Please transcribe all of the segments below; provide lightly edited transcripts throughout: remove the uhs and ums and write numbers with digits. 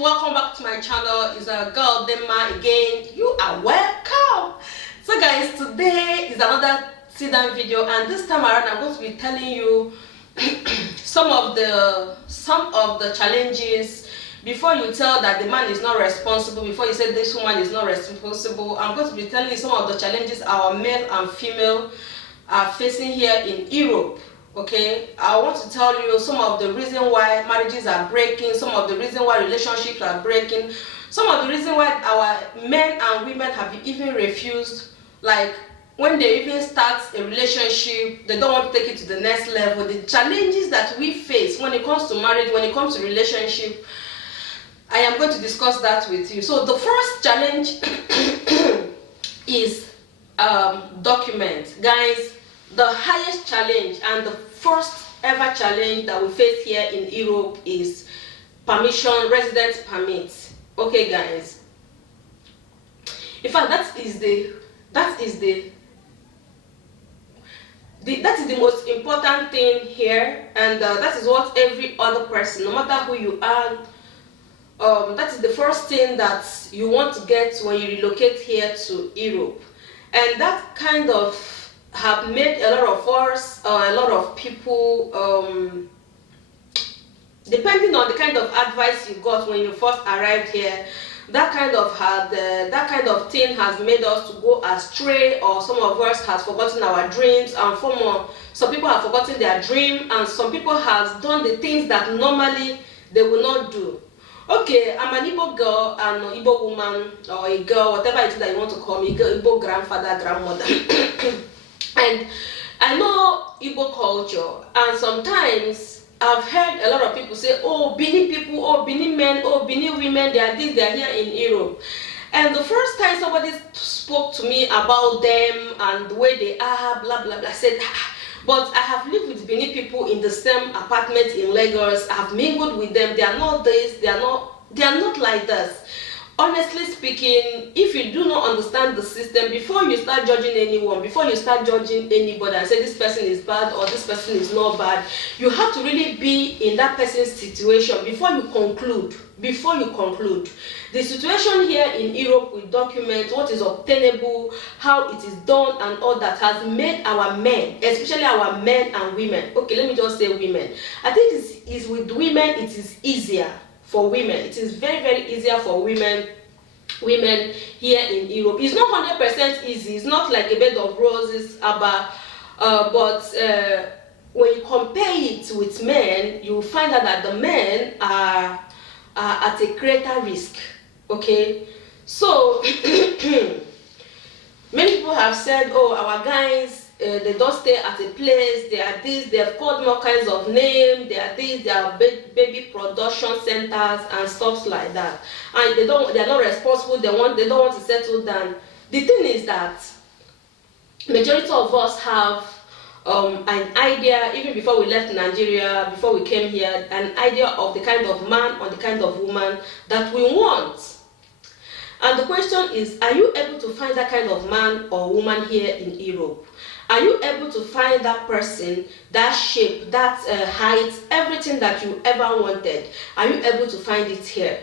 welcome back to my channel. It's a girl Dema again. You are welcome. So guys, today is another sit down video, and this time around I'm going to be telling you some of the challenges before you tell that the man is not responsible, before you say this woman is not responsible. I'm going to be telling you some of the challenges our male and female are facing here in Europe. Okay, I want to tell you some of the reasons why marriages are breaking, some of the reasons why relationships are breaking, some of the reasons why our men and women have even refused, like when they even start a relationship, they don't want to take it to the next level. The challenges that we face when it comes to marriage, when it comes to relationship, I am going to discuss that with you. So the first challenge is document. Guys, the highest challenge and the first ever challenge that we face here in Europe is permission, residence permit. Okay guys, in fact that is the most important thing here, and that is what every other person, no matter who you are, that is the first thing that you want to get when you relocate here to Europe. And that kind of have made a lot of us, a lot of people, depending on the kind of advice you got when you first arrived here, that kind of thing has made us to go astray, or some of us has forgotten our dreams, and some people have forgotten their dream, and some people has done the things that normally they will not do. Okay, I'm an Igbo girl, an Igbo woman, or a girl, whatever it is that you want to call me, Igbo grandfather, grandmother. And I know Igbo culture, and sometimes I've heard a lot of people say, oh, Bini people, oh, Bini men, oh, Bini women, they are this, they are here in Europe. And the first time somebody spoke to me about them and the way they are, blah, blah, blah, I said, but I have lived with Bini people in the same apartment in Lagos. I have mingled with them. They are not this, they are not like this. Honestly speaking, if you do not understand the system, before you start judging anyone, before you start judging anybody and say this person is bad or this person is not bad, you have to really be in that person's situation before you conclude. The situation here in Europe with documents, what is obtainable, how it is done, and all that has made our men, especially our men and women. Okay, let me just say women. I think it's with women it is easier. For women, it is very, very easier for women here in Europe. It's not 100% easy. It's not like a bed of roses, but when you compare it with men, you find out that the men are at a greater risk. Okay, so many people have said, oh, our guys, they don't stay at a place, they are this, they have called all kinds of names, they are this, they are baby production centers and stuff like that, and they are not responsible, they don't want to settle down. The thing is that majority of us have an idea, even before we left Nigeria, before we came here, an idea of the kind of man or the kind of woman that we want. And the question is, are you able to find that kind of man or woman here in Europe? Are you able to find that person, that shape, that height, everything that you ever wanted? Are you able to find it here?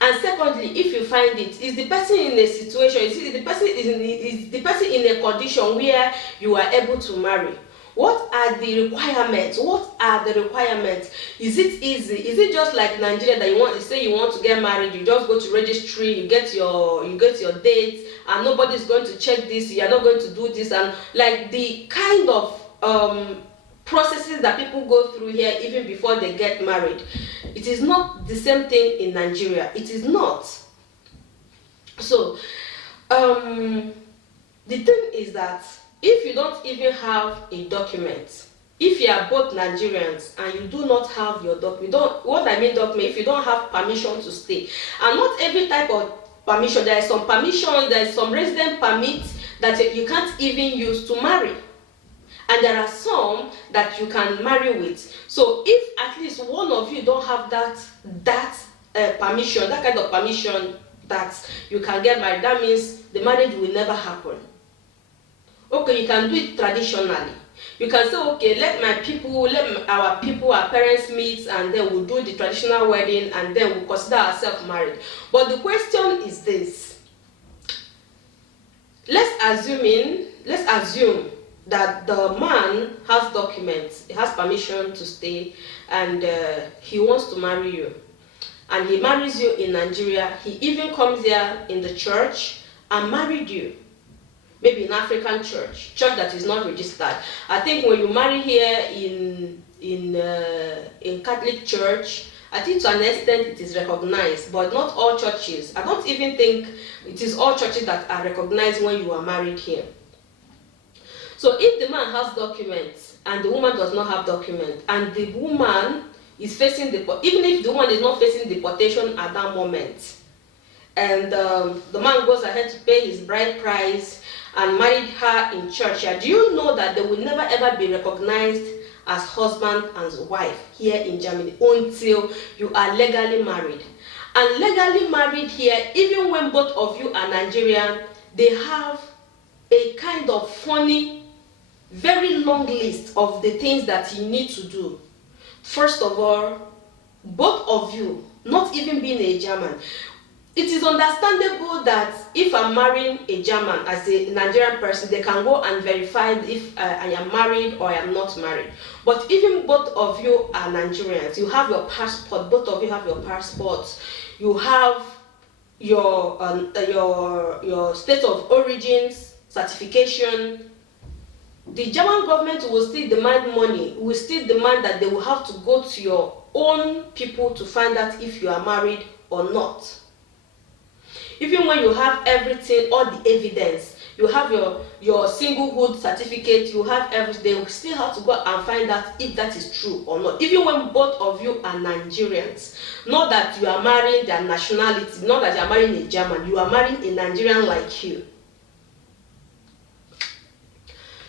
And secondly, if you find it, is the person in a situation, is the person in a condition where you are able to marry? What are the requirements? Is it easy? Is it just like Nigeria that you want to get married, you just go to registry, you get your date, and nobody's going to check this, you are not going to do this, and like the kind of processes that people go through here even before they get married. It is not the same thing in Nigeria. It is not. So the thing is that if you don't even have a document, if you are both Nigerians and you do not have your document, what I mean document, if you don't have permission to stay, and not every type of permission, there is some permission, there is some resident permit that you can't even use to marry, and there are some that you can marry with. So if at least one of you don't have that permission, that kind of permission that you can get married, that means the marriage will never happen. Okay, you can do it traditionally, You can say, okay, our people, our parents meet, and then we'll do the traditional wedding, and then we'll consider ourselves married. But the question is this: let's assume that the man has documents, he has permission to stay, and he wants to marry you, and he marries you in Nigeria. He even comes here in the church and married you. Maybe an African church that is not registered. I think when you marry here in Catholic church, I think to an extent it is recognized, but not all churches. I don't even think it is all churches that are recognized when you are married here. So if the man has documents and the woman does not have documents, and the woman is facing even if the woman is not facing deportation at that moment, and the man goes ahead to pay his bride price and married her in church, do you know that they will never ever be recognized as husband and wife here in Germany until you are legally married? And legally married here, even when both of you are Nigerian, they have a kind of funny, very long list of the things that you need to do. First of all, both of you, not even being a German, it is understandable that if I'm marrying a German as a Nigerian person, they can go and verify if I am married or I am not married. But even both of you are Nigerians, you have your passport, both of you have your passports, you have your state of origins certification. The German government will still demand money, will still demand that they will have to go to your own people to find out if you are married or not. Even when you have everything, all the evidence, you have your singlehood certificate, you have everything, they will still have to go and find out if that is true or not. Even when both of you are Nigerians, not that you are marrying their nationality, not that you are marrying a German, you are marrying a Nigerian like you.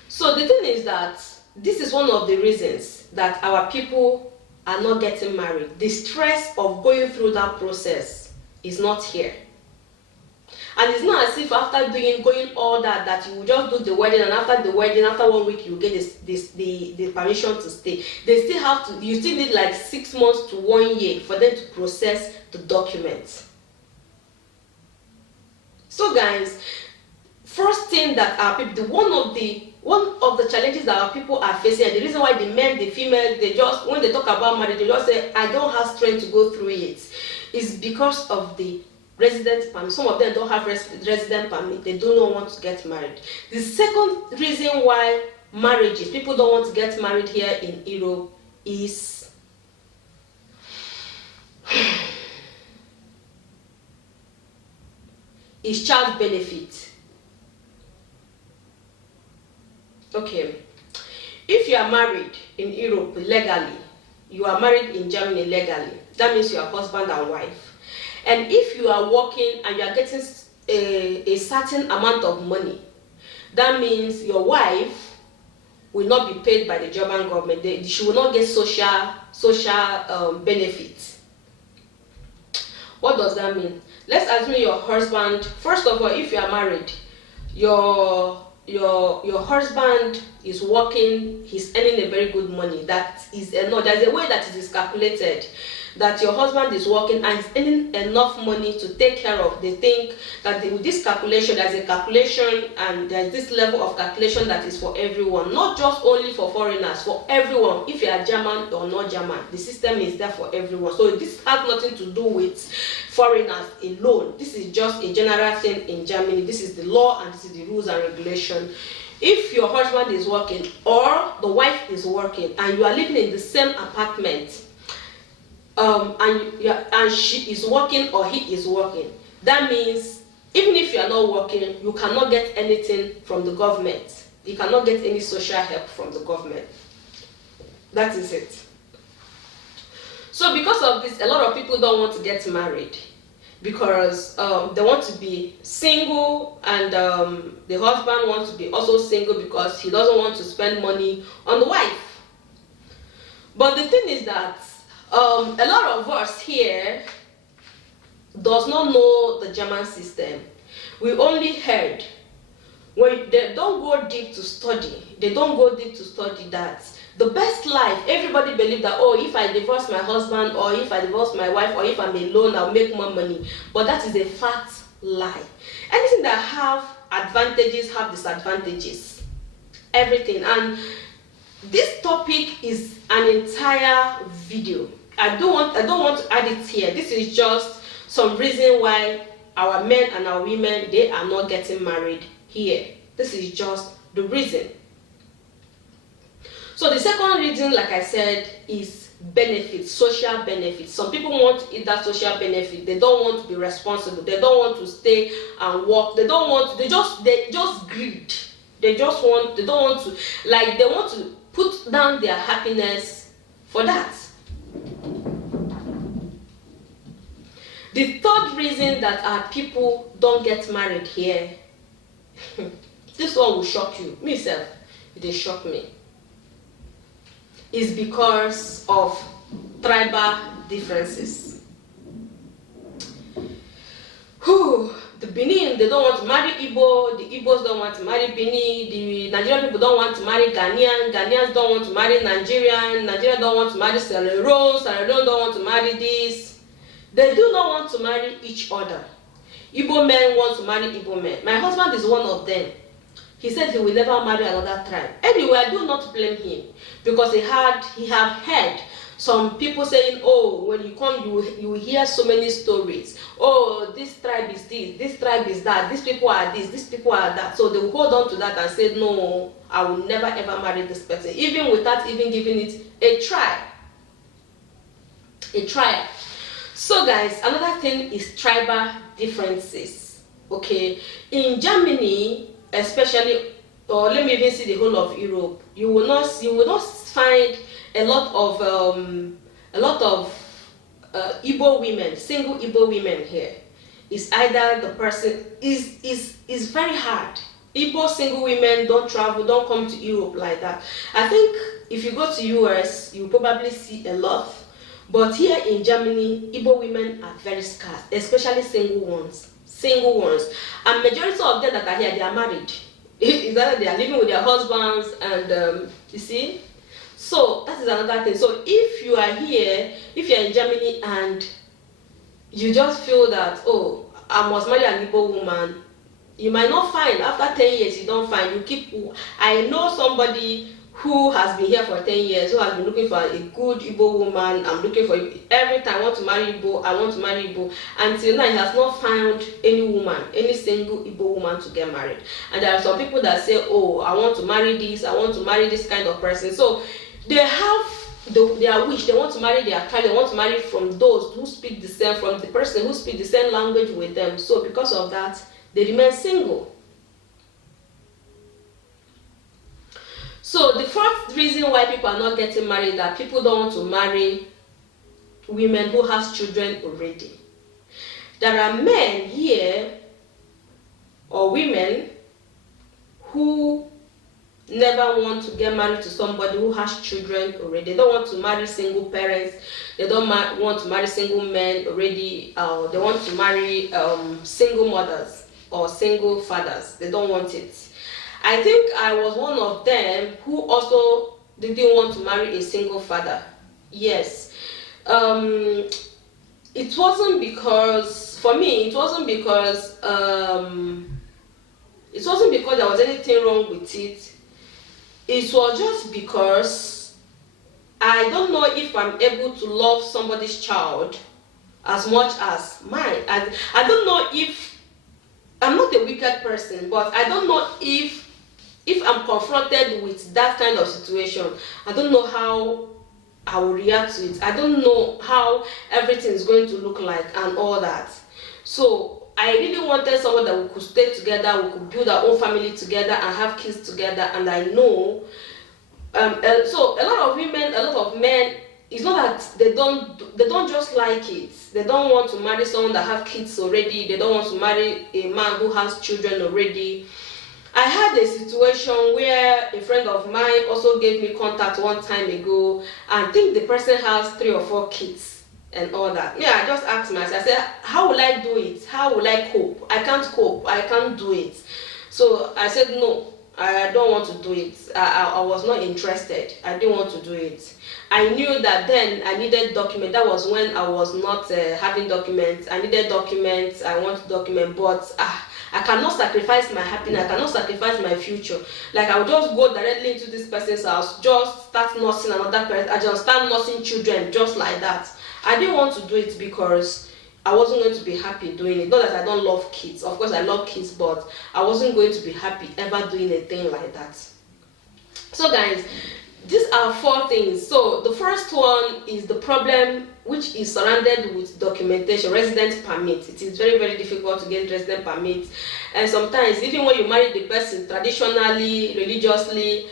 So the thing is that this is one of the reasons that our people are not getting married. The stress of going through that process is not here. And it's not as if after going all that you will just do the wedding, and after the wedding, after 1 week, you get the permission to stay. They still have to, you still need like 6 months to 1 year for them to process the documents. So guys, first thing that our people, one of the challenges that our people are facing, and the reason why the men, the female, they just, when they talk about marriage, they just say, I don't have strength to go through it, is because of the resident permit. Some of them don't have resident permit. They do not want to get married. The second reason why people don't want to get married here in Europe is child benefit. Okay, if you are married in Europe legally, you are married in Germany legally, that means you are husband and wife. And if you are working and you are getting a certain amount of money, that means your wife will not be paid by the German government. She will not get social benefits. What does that mean? Let's assume your husband, first of all, if you are married, your husband is working, he's earning a very good money. That is enough. There's a way that it is calculated, that your husband is working and is earning enough money to take care of. They think that with this calculation, there's a calculation, and there's this level of calculation that is for everyone, not just only for foreigners, for everyone. If you are German or not German, the system is there for everyone. So this has nothing to do with foreigners alone. This is just a general thing in Germany. This is the law and this is the rules and regulation. If your husband is working or the wife is working and you are living in the same apartment, and she is working or he is working, that means even if you are not working, you cannot get anything from the government. You cannot get any social help from the government. That is it. So because of this, a lot of people don't want to get married because they want to be single, and the husband wants to be also single because he doesn't want to spend money on the wife. But the thing is that a lot of us here does not know the German system. We only heard when they don't go deep to study, that the best life, everybody believe that, oh, if I divorce my husband, or if I divorce my wife, or if I'm alone, I'll make more money. But that is a fat lie. Anything that have advantages have disadvantages. Everything. And this topic is an entire video. I don't want to add it here. This is just some reason why our men and our women, they are not getting married here. This is just the reason. So the second reason, like I said, is benefits, social benefits. Some people want that social benefit. They don't want to be responsible. They don't want to stay and work. They just greed. They don't want to put down their happiness for that. The third reason that our people don't get married here, this one will shock you. Myself, it shock me. Is because of tribal differences. The Benin, they don't want to marry Igbo, the Igbos don't want to marry Benin, the Nigerian people don't want to marry Ghanaian, Ghanaians don't want to marry Nigerian, Nigeria don't want to marry Sierra Leone don't want to marry this. They do not want to marry each other. Igbo men want to marry Igbo men. My husband is one of them. He said he will never marry another tribe. Anyway, I do not blame him, because he have heard some people saying, oh, when you come, you will hear so many stories. Oh, this tribe is this tribe is that, these people are this, these people are that. So they will hold on to that and say, no, I will never ever marry this person, even without even giving it a try. So guys, another thing is tribal differences. Okay, in Germany, especially, or let me even see the whole of Europe, you will not find a lot of Igbo women, single Igbo women here. It's either the person is very hard. Igbo single women don't travel, don't come to Europe like that. I think if you go to US, you probably see a lot. But here in Germany, Igbo women are very scarce, especially single ones. And majority of them that are here, they are married. Is that they are living with their husbands, and you see. So that is another thing. So if you are here, if you are in Germany and you just feel that, oh, I must marry an Igbo woman, you might not find. After 10 years, you don't find. I know somebody who has been here for 10 years, who has been looking for a good Igbo woman. I'm looking for, every time I want to marry Igbo, I want to marry Igbo. Until now, he has not found any woman, any single Igbo woman to get married. And there are some people that say, oh, I want to marry this, I want to marry this kind of person. So they have their wish, they want to marry their tribe, they want to marry from those who speak the same, from the person who speaks the same language with them. So because of that, they remain single. So the first reason why people are not getting married, that people don't want to marry women who has children already. There are men here or women who never want to get married to somebody who has children already. They don't want to marry single parents. They don't want to marry single men already. They want to marry single mothers or single fathers. They don't want it. I think I was one of them who also didn't want to marry a single father. Yes. It wasn't because, for me, it wasn't because there was anything wrong with it. It was just because I don't know if I'm able to love somebody's child as much as mine. I don't know if, I'm not a wicked person, but I don't know if I'm confronted with that kind of situation, I don't know how I will react to it. I don't know how everything is going to look like and all that. So I really wanted someone that we could stay together, we could build our own family together and have kids together. And I know, so a lot of women, a lot of men, it's not that they don't just like it. They don't want to marry someone that have kids already. They don't want to marry a man who has children already. I had a situation where a friend of mine also gave me contact one time ago, and I think the person has 3 or 4 kids and all that. Yeah, I just asked myself, I said, how will I do it? How will I cope? I can't cope. I can't do it. So I said no, I don't want to do it. I was not interested. I didn't want to do it. I knew that then I needed documents. That was when I was not having documents. I needed documents. I want to document, but I cannot sacrifice my happiness. I cannot sacrifice my future. Like I would just go directly into this person's house, just start nursing another person. I just start nursing children just like that. I didn't want to do it because I wasn't going to be happy doing it. Not that I don't love kids. Of course, I love kids, but I wasn't going to be happy ever doing a thing like that. So, guys, these are 4 things. So, the first one is the problem which is surrounded with documentation, residence permit. It is very, very difficult to get residence permit. And sometimes, even when you marry the person traditionally, religiously,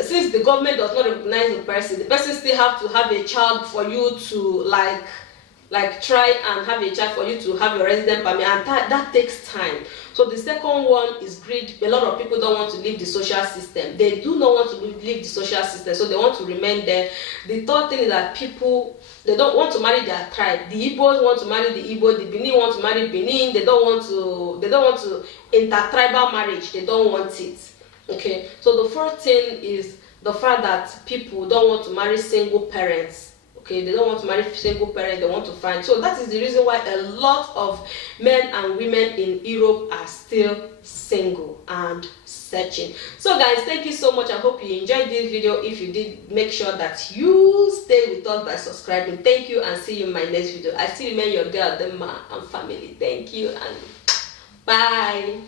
since the government does not recognize the person still have to have a child for you to like try and have a child for you to have a resident permit, and that takes time. So the second one is greed. A lot of people don't want to leave the social system. They do not want to leave the social system, so they want to remain there. The third thing is that people, they don't want to marry their tribe. The Igbos want to marry the Igbo, the Benin want to marry Benin. They don't want to intertribal marriage. They don't want it. Okay, so the first thing is the fact that people don't want to marry single parents. Okay, they don't want to marry single parents, they want to find. So that is the reason why a lot of men and women in Europe are still single and searching. So guys, thank you so much. I hope you enjoyed this video. If you did, make sure that you stay with us by subscribing. Thank you, and see you in my next video. I still remain your girl, Demma, and family. Thank you and bye.